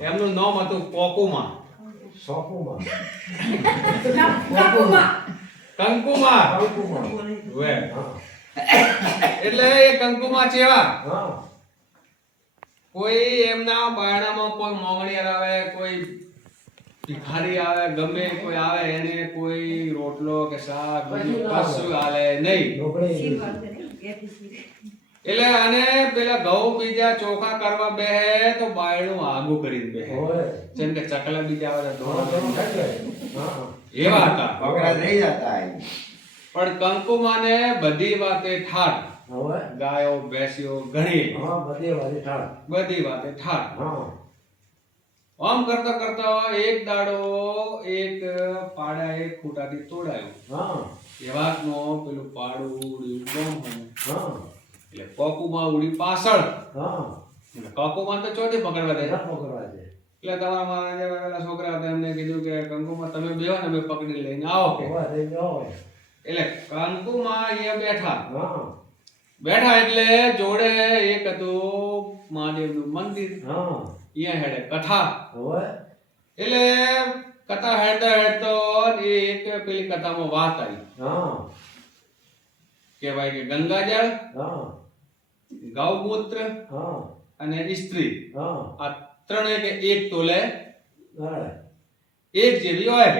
એમનું નામ હતું કોકુમા. સોપુમાં કંકુમા. કંકુમાં. વે. એટલે એ કંકુમા ચેવા હા. કોઈ એમના બાયણામાં કોઈ મોગણીયર આવે કોઈ ભિખારી આવે ગમે કોઈ આવે એને કોઈ રોટલો કે શાક કશું હાલે નહીં. એટલે અને પેલા ઘઉં બીજા ચોખા કરવા બેહે તો બાયણું આગું કરી બેહે. હોય. જેમ કે ચકલા બીજા આવે તો એવા હતા. બકરા રહી જતા. પણ કંકુમાને બધી વાતે ઠાર. ગાયો ભેંસીઓ ઘણી. હા બધી વાળી ઠાળ બધી વાતે ઠાર. આમ કરતા કરતા એક દાડો એક પાડા એક ખૂટાથી તોડાયો. હા. એવાકનો પેલું પાડું ઉડ્યું ગમ હા. એટલે કોકુમાં ઉડી પાછળ. હા. એટલે કોકુમાં તો ચોથી પકડવા દે. પકડવા એટલે તમારા મારા જે પેલા છોકરા હતા એમને કીધું કે કંકુમાં તમે બેહો ને અમે પકડી લઈને આવો. કે એટલે કંકુમાં એ બેઠા. હા. બેઠા એટલે જોડે એક હતું મહાદેવનું મંદિર. અહીંયા હેડે કથા. એટલે કથા હેડતા હેડતો એ એક પેલી કથામાં વાત આવી. હા કે ગંગાજળ ગૌમૂત્ર અને ઇસ્ત્રી આ ત્રણે કે એક તોલે એક જેવી હોય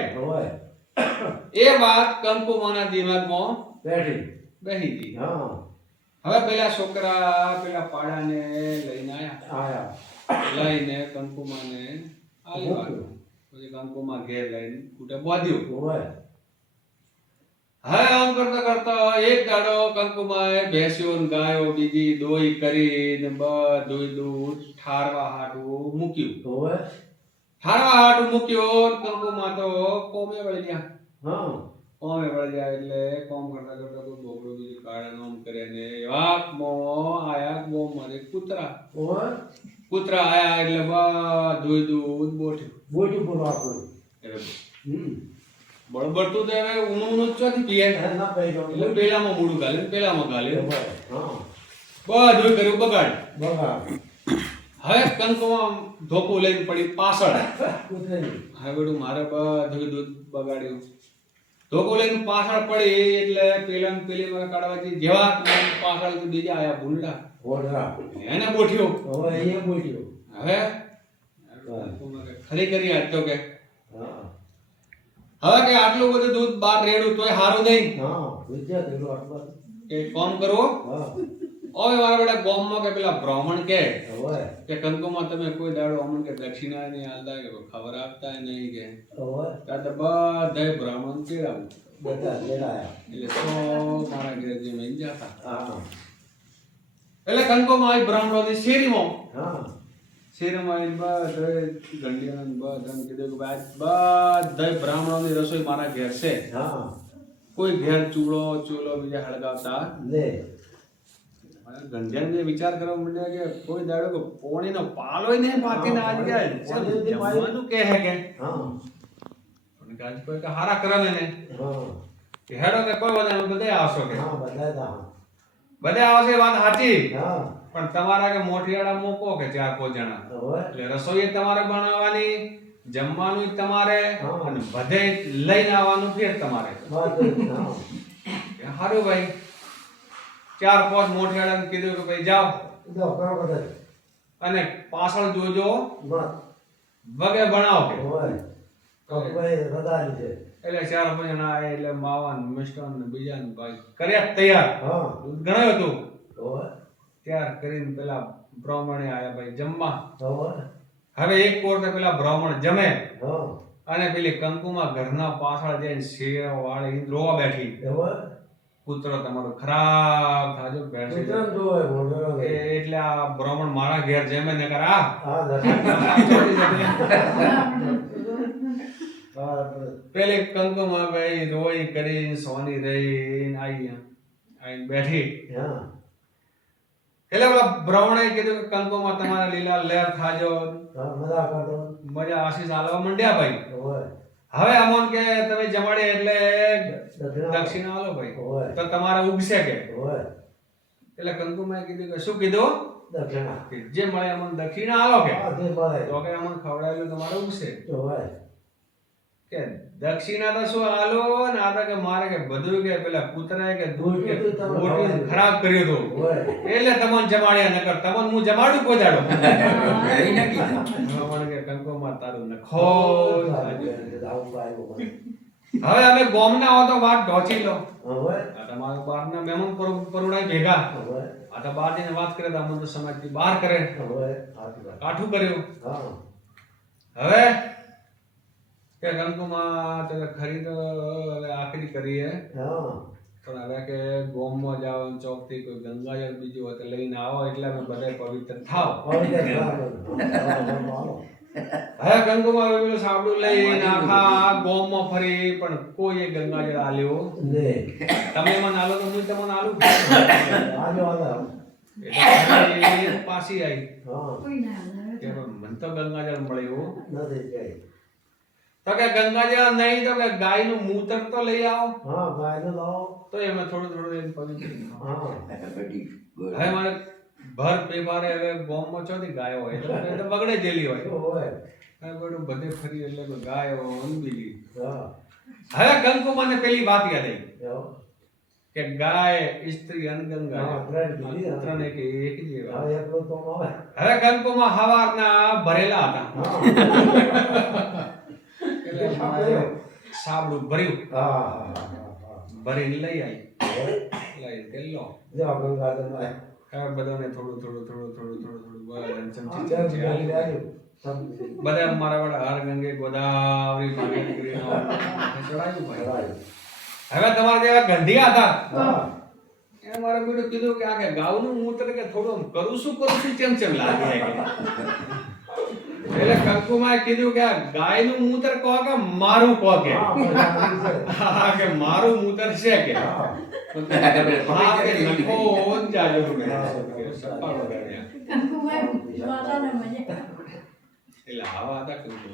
એ વાત કંકુમાના દિમાગમાં બેઠી. બેહી ગઈ. હા. હવે પેલા છોકરા પેલા પાડાને લઈને આયા. આયા. લઈને કંકુમાને આલી વાગ્યું પછી કંકુમા ઘેર લઈને કુટે બોધ્યું. હવે આમ કરતા કરતા એક દાડો કંકુમાએ ભેંસ્યો ને ગાયો બીજી દોઈ કરીને બધું દૂધ ઠારવા હાટું મૂક્યું. હવે ઠારવા હાટું મૂક્યો ને કંકુમા તો કોમે વળી ગયા. હા. કોમે વળી ગયા એટલે કોમ કરતા કરતા કોઈ બોકડો બીજું કાળે નોમ કરે ને એવા મો આયા મો મારે કૂતરા. હવે કૂતરા આયા એટલે બધું દૂધ બોઠ્યું. બોઠ્યું વાપરું એટલે બળબર તું તો હવે ઊણું જ ચોથી પીએ ના પડી ગયો એટલે પેલામાં મૂડું ગાલે પેલામાં ગાલે. બધું કર્યું બગાડ. બગાડ. હવે કંકોમાં ધોકો લઈને પડી પાછળ. હવે બધું મારે બધું દૂધ બગાડ્યું. ધોકો લઈને પાછળ પડી એટલે પેલા પેલી વાર કાઢવાથી જેવા પાછળ બીજા આયા ભૂંડા એને બોઠ્યો હવે એ બોઠ્યો હવે? ખરી કરી આટલો કે હા. હવે કે આટલું બધું દૂધ બહાર રેડું તોય સારું નહીં. હા વિદ્યા દેલો આટલા કે કોમ કરવો? હા. હવે મારા બેટા ગોમમાં કે પેલા બ્રાહ્મણ કે કે કંકુમાં તમે કોઈ દાડો અમન કે દક્ષિણા નહીં આલતા કે ખબર આપતા નહીં કે. ત્યાં તો બધા બ્રાહ્મણ કે બધા લેડાયા એટલે તો મારા ઘરે જે મેં જતા. એટલે કંકુમાં આવી બ્રાહ્મણોની શેરીમાં હા. શેરીમાં આવીને બધાય ગંડિયા બધાને કીધું કે ભાઈ બધાય બ્રાહ્મણોની રસોઈ મારા ઘેર છે. હા. કોઈ ઘેર ચૂળો ચૂલો બીજા હળગાવતા લે. ગંડિયા વિચાર કરવા માંડ્યા કે કોઈ દાડો કે પોણીનો પાલોય નહીં બાકી ના આજ પોણી જમવાનું કે હે કે. હા. પણ કે કોઈ કે હારા કરે ને. હા. કે હેડો કે કોઈ બધા બધે આવશો કે. હા બધા બધે આવશે વાત સાચી. હા. પણ તમારા કે મોઠિયાળા મૂકો કે ચાર પાંચ જણા. એટલે રસોઈ તમારે બનાવવાની જમવાનું તમારે. અને બધે લઈને આવવાનું ફેર તમારે. સારું ભાઈ. ચાર પાંચ મોઠિયાળાને કીધું કે ભાઈ જાઓ. અને પાછળ જોજો. વગે બનાવો કે. એટલે ચાર પાંચ જણા એટલે માવાન મિષ્ટાન ને બીજા ને ભાઈ કર્યા તૈયાર. ઘણું હતું ત્યાર કરીને પેલા બ્રાહ્મણે આયા ભાઈ જમવા. હવે. એક કોર પેલા બ્રાહ્મણ જમે. અને પેલી કંકુમાં ઘરના પાછળ જઈને શેર વાળી રોવા બેઠી. પુત્ર તમારો ખરાબ થાજો એટલે આ બ્રાહ્મણ મારા ઘેર જેમે ને કરા. પેલી કંકુમાં ભાઈ રોઈ કરી સોની રહી આઈ આઈ બેઠી. હા. એટલે ઓલા બ્રાહ્મણે કીધું કે કંકોમાં તમારા લીલા લહેર થાજો. મજા કરતો મજા આશીષ આલવા મંડ્યા ભાઈ. હવે અમોન કે તમે જમાડે એટલે દક્ષિણા. આલો ભાઈ. તો તમારે ઉગશે કે? એટલે કંકુમાએ કીધું કે શું કીધું? દક્ષિણા. જે મળે અમને દક્ષિણા આલો કે. તો કે અમોન ખવડાવેલું તમારે ઉગશે. કે દક્ષિણા તો શું આલો ને આ કે મારે કે બધું કે પેલા કૂતરાએ કે દૂધ કે રોટી ખરાબ કર્યો તો એટલે તમને જમાડ્યા નકર. તમને હું જમાડું કોઈ દાડો? એવી ના કીધું. કે કંકો કંકોમાં તારું નખો. હવે અમે ગોમના હો તો વાત ઢોચી લો. તમારા બહારના મહેમાન પર- ભેગા. આ તો બાર જઈને વાત કરે તો અમને તો સમાજથી બહાર કરે. કાઠું કર્યું. હવે? કે ગંગુમાં તો ખરીદ હવે આખરી કરી હે. પણ હવે કે ગોમમાં જાવ ચોકથી કોઈ ગંગાજળ બીજું હોય તો લઈને આવો એટલે અમે બધા પવિત્ર થાવ. હવે ગંગુમાં પેલું સાબડું લઈને આખા ગોમમાં ફરી પણ કોઈ ગંગાજળ આલ્યો. તમે મને આલો તો હું તમને આલું પાછી આવી હા. કે મને તો ગંગાજળ મળ્યું નથી. તો કે ગંગાજળ નહીં તો કે ગાયનું મૂતર તો લઈ આવો હા, ગાયનું લાવો. તો એમાં થોડું થોડું એમ પવિત્ર હા. હવે મારે ભર બેભારે હવે ગોમમાં ચોથી ગાયો હોય તો બગડે જેલી હોય હોય. બધું બધે ફરી એટલે ગાયો અને હવે હા. મને પેલી વાત યાદ આવી કે ગાય સ્ત્રી અનગંગા ત્રણ એક એક જ હવે એકલો તો આવે. કંકુમાં હવારના ભરેલા હતા. એટલે સાબડું ભર્યું. હા. ભરીને લઈ આવી. લઈ તે લો. જો ગંગાધરમાં. હવે બધાને થોડું થોડું થોડું થોડું થોડું થોડું ચમચી. બધા મારા વાળા હાર ગંગે ગોદાવરી ચડાવ્યું ભાઈ. હવે તમારા જેવા ગંધિયા હતા. હા. એને મારે બેટું કીધું કે આ કે ગાવનું મૂત્ર કે થોડું કરું શું કરું છું કેમ કેમ લાગે? એટલે કંકુમાએ કીધું કે આ ગાયનું મૂતર કહો કે મારું કહો કે હા, કે મારું મૂતર છે કે. એટલે આવા હતા કંકુ.